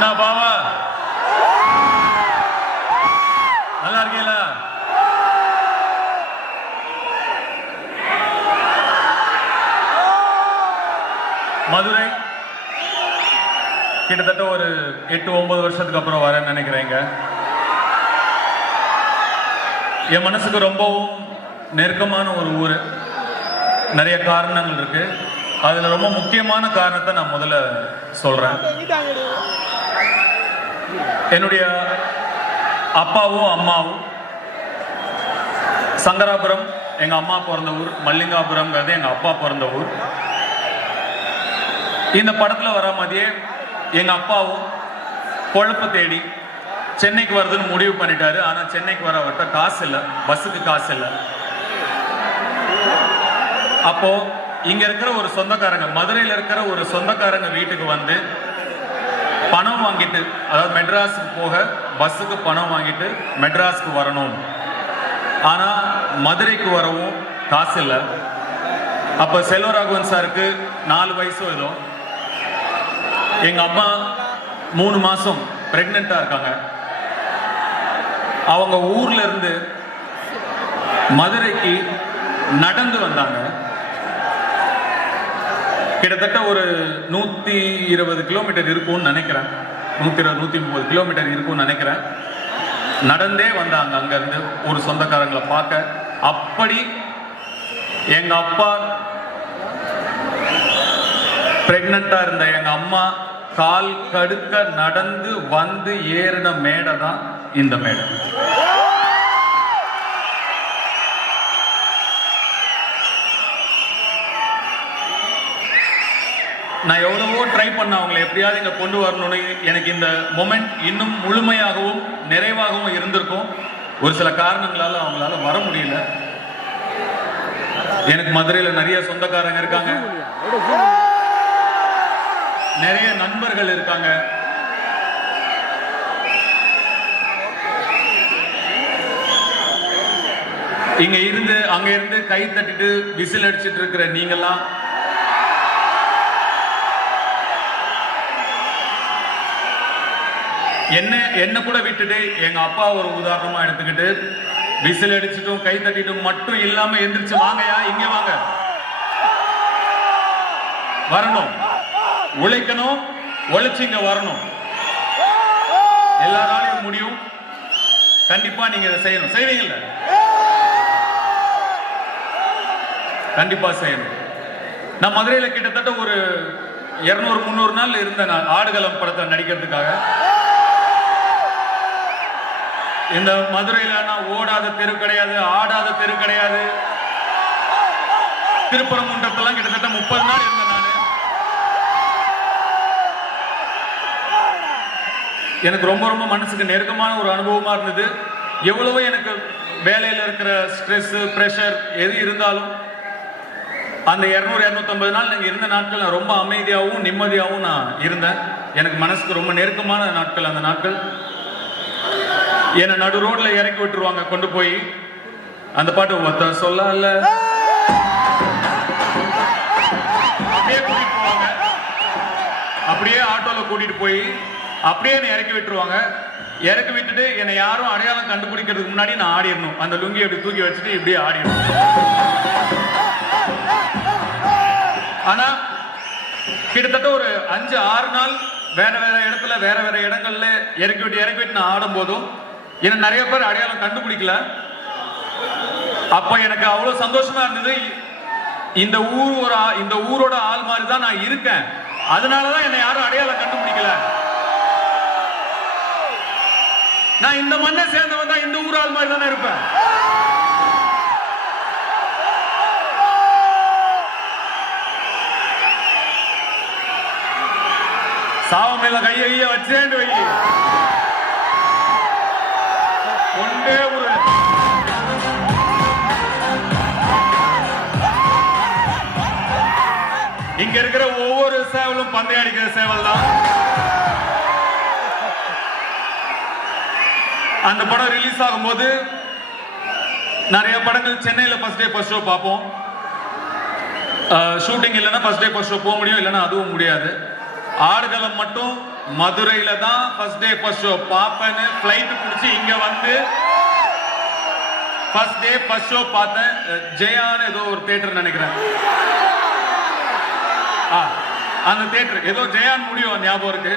என்ன பாவா. நல்லா இருக்கீங்களா? மதுரை கிட்டத்தட்ட ஒரு எட்டு ஒன்பது வருஷத்துக்கு அப்புறம் வரேன்னு நினைக்கிறேங்க என் மனசுக்கு ரொம்பவும் நெருக்கமான ஒரு ஊர். நிறைய காரணங்கள் இருக்கு. அதில் ரொம்ப முக்கியமான காரணத்தை நான் முதல்ல சொல்றேன். என்னுடைய அப்பாவும் அம்மாவும் சங்கராபுரம் எங்க அம்மா பிறந்த ஊர் மல்லிகாபுரம்ங்கிறது எங்க அப்பா பிறந்த ஊர். இந்த படத்துல வர மாதிரியே எங்க அப்பாவும் பொழப்பு தேடி சென்னைக்கு வருதுன்னு முடிவு பண்ணிட்டாரு. ஆனா சென்னைக்கு வர அவர்கிட்ட காசு இல்லை. பஸ்ஸுக்கு காசு இல்லை. அப்போ இங்க இருக்கிற ஒரு சொந்தக்காரங்க மதுரையில் இருக்கிற ஒரு சொந்தக்காரங்க வீட்டுக்கு வந்து பணம் வாங்கிட்டு அதாவது மெட்ராஸுக்கு போக பஸ்ஸுக்கு பணம் வாங்கிட்டு மெட்ராஸ்க்கு வரணும். ஆனால் மதுரைக்கு வரவும் காசு இல்லை. அப்போ செல்வராகவன் சாருக்கு நாலு வயசு வரும். எங்கள் அம்மா மூணு மாதம் ப்ரெக்னெண்ட்டாக இருக்காங்க. அவங்க ஊர்லேருந்து மதுரைக்கு நடந்து வந்தாங்க. கிட்டத்தட்ட ஒரு நூற்றி இருபது கிலோமீட்டர் இருக்கும்னு நினைக்கிறேன். நூற்றி இருபது நூற்றி முப்பது கிலோமீட்டர் இருக்கும்னு நினைக்கிறேன். நடந்தே வந்தாங்க அங்கேருந்து ஒரு சொந்தக்காரங்களை பார்க்க. அப்படி எங்கள் அப்பா ப்ரெக்னெண்ட்டாக இருந்த எங்கள் அம்மா கால் கடுக்க நடந்து வந்து ஏறின மேடை தான் இந்த மேடை. நான் எவ்வளவோ ட்ரை பண்ண அவங்களை எப்படியாவது இங்கே கொண்டு வரணும்னு எனக்கு இந்த மொமெண்ட் இன்னும் முழுமையாகவும் நிறைவாகவும் இருந்திருக்கும். ஒரு சில காரணங்களால் அவங்களால வர முடியல. எனக்கு மதுரையில் நிறைய சொந்தக்காரங்க இருக்காங்க. நிறைய நண்பர்கள் இருக்காங்க. இங்க இருந்து அங்க இருந்து கை தட்டிட்டு விசில் அடிச்சிட்டு இருக்கிற நீங்கெல்லாம் என்ன என்ன கூட விட்டுட்டு எங்க அப்பா ஒரு உதாரணமா எடுத்துக்கிட்டு விசில் அடிச்சிட்டும் கை தட்டிட்டும் மட்டும் இல்லாம எந்திரிச்சு வாங்கயா இங்க வாங்க. வரணும். உழைக்கணும் உழைச்சு இங்க வரணும். எல்லாராலையும் முடியும். கண்டிப்பா நீங்க இதை செய்யணும். செய்வீங்கல்ல? கண்டிப்பா செய்யணும். நான் மதுரையில கிட்டத்தட்ட ஒரு இருநூறு முந்நூறு நாள் இருந்தேன் நான். ஆடுகளம் படத்தை நடிக்கிறதுக்காக. இந்த மதுரையில நான் ஓடாத தெரு கிடையாது ஆடாத தெரு கிடையாது. திருப்பரங்குன்றத்தெல்லாம் கிட்டத்தட்ட முப்பது நாள் இருந்தேன் நான். எனக்கு ரொம்ப ரொம்ப மனசுக்கு நெருக்கமான ஒரு அனுபவமா இருந்தது. எவ்வளவோ எனக்கு வேலையில இருக்கிற ஸ்ட்ரெஸ் ப்ரெஷர் எது இருந்தாலும் அந்த இரநூறு இரநூத்தம்பது நாள் நீங்கள் இருந்த நாட்கள் நான் ரொம்ப அமைதியாகவும் நிம்மதியாகவும் நான் இருந்தேன். எனக்கு மனசுக்கு ரொம்ப நெருக்கமான நாட்கள் அந்த நாட்கள். என்னை நடு ரோட்ல இறக்கி விட்டுருவாங்க கொண்டு போய். அந்த பாட்டு ஒருத்தன் சொல்லல அப்படியே கூட்டிட்டு போவாங்க. அப்படியே ஆட்டோல கூட்டிட்டு போய் அப்படியே என்னை இறக்கி விட்டுருவாங்க. இறக்கி விட்டுட்டு என்னை யாரும் அடையாளம் கண்டுபிடிக்கிறதுக்கு முன்னாடி நான் ஆடிடணும். அந்த லுங்கி அப்படி தூக்கி வச்சுட்டு இப்படியே ஆடிடணும். ஆனா கிட்டத்தட்ட ஒரு அஞ்சு ஆறு நாள் வேற வேற இடத்துல வேற வேற இடங்கள்ல இறக்கி விட்டு இறக்கி விட்டு நான் ஆடும் போதும் என்ன நிறைய பேர் அடையாளம் கண்டுபிடிக்கல. அப்ப எனக்கு அவ்வளவு சந்தோஷமா இருந்தது. இந்த ஊர் ஒரு இந்த ஊரோட ஆள் மாதிரி தான் நான் இருக்கேன். அதனாலதான் என்னை யாரும் அடையாளம் கண்டுபிடிக்கல. நான் இந்த மண்ணை சேர்ந்தவன் தான் இந்த ஊர் ஆள் மாதிரி தானே இருப்பேன். சாவ மேல கையை கையை வச்சேன்னு வை கொண்டே ஒரு இங்க இருக்கிற ஒவ்வொரு சேவலும் பந்தயம் அடிக்கிற சேவல் தான். அந்த படம் ரிலீஸ் ஆகும்போது நிறைய படங்கள் சென்னையில் ஃபர்ஸ்ட் டே ஃபர்ஸ்ட் ஷோ பார்ப்போம். ஷூட்டிங் இல்லைன்னா ஃபர்ஸ்ட் டே ஃபர்ஸ்ட் ஷோ போக முடியும் இல்லைன்னா அதுவும் முடியாது. ஆடுகளம் மட்டும் மதுரையில தான் ஃபர்ஸ்ட் டே ஃபர்ஸ்ட் ஷோ பாப்பேன்னு ஃபிளைட் பிடிச்சி இங்க வந்து ஃபர்ஸ்ட் டே ஃபர்ஸ்ட் ஷோ பார்த்தேன். ஜெயான்னு ஏதோ ஒரு தேட்டர் நினைக்கிறேன். ஆ, அந்த தேட்டர் ஏதோ ஜெயான் முடியும் ஞாபகம் இருக்கு.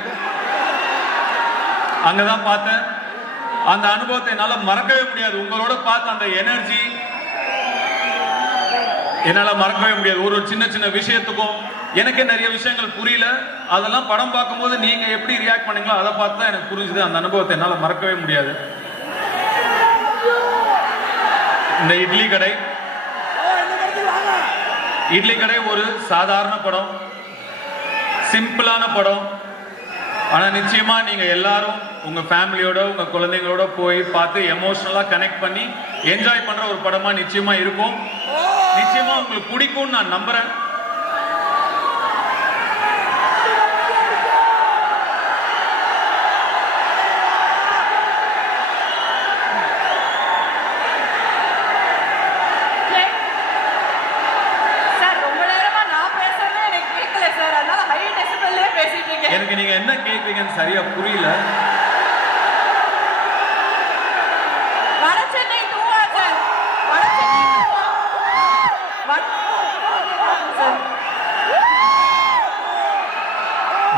அங்கதான் பார்த்தேன். அந்த அனுபவத்தை என்னால் மறக்கவே முடியாது. உங்களோட பார்த்த அந்த எனர்ஜி என்னால மறக்கவே முடியாது. ஒரு ஒரு சின்ன சின்ன விஷயத்துக்கும் எனக்கே நிறைய விஷயங்கள் புரியல. அதெல்லாம் படம் பார்க்கும்போது நீங்க எப்படி ரியாக்ட் பண்ணீங்களோ அதை பார்த்து தான் எனக்கு புரிஞ்சுது. அந்த அனுபவத்தை என்னால மறக்கவே முடியாது. இந்த இட்லி கடை. இட்லி கடை ஒரு சாதாரண படம். சிம்பிளான படம். ஆனால் நிச்சயமாக நீங்கள் எல்லாரும் உங்கள் ஃபேமிலியோட உங்கள் குழந்தைங்களோட போய் பார்த்து எமோஷ்னலாக கனெக்ட் பண்ணி என்ஜாய் பண்ணுற ஒரு படமாக நிச்சயமாக இருக்கும். நிச்சயமா உங்களுக்கு பிடிக்கும்னு நான் நம்புறேன். சார் ரொம்ப நேரமா நான் பேசுறதே எனக்கு நீங்க என்ன கேக்குறீங்கன்னு சரியா புரியல.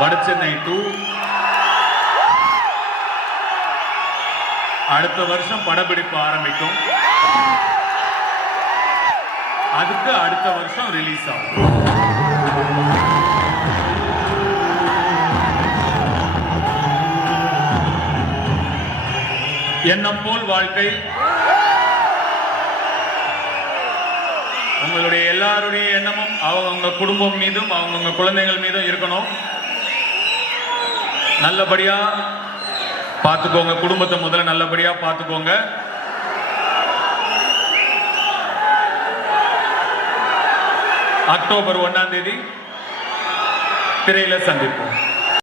வடச்சென்னை டூ. அடுத்த வருஷம் படப்பிடிப்பு ஆரம்பிக்கும். அதுக்கு அடுத்த வருஷம் ரிலீஸ் ஆகும். எண்ணம் போல் வாழ்க்கை. உங்களுடைய எல்லாருடைய எண்ணமும் அவங்கவுங்க குடும்பம் மீதும் அவங்கவுங்க குழந்தைகள் மீதும் இருக்கணும். நல்லபடியா பார்த்துக்கோங்க. குடும்பத்தை முதல்ல நல்லபடியா பார்த்துக்கோங்க. அக்டோபர் ஒன்னாம் தேதி திரையில சந்திப்போம்.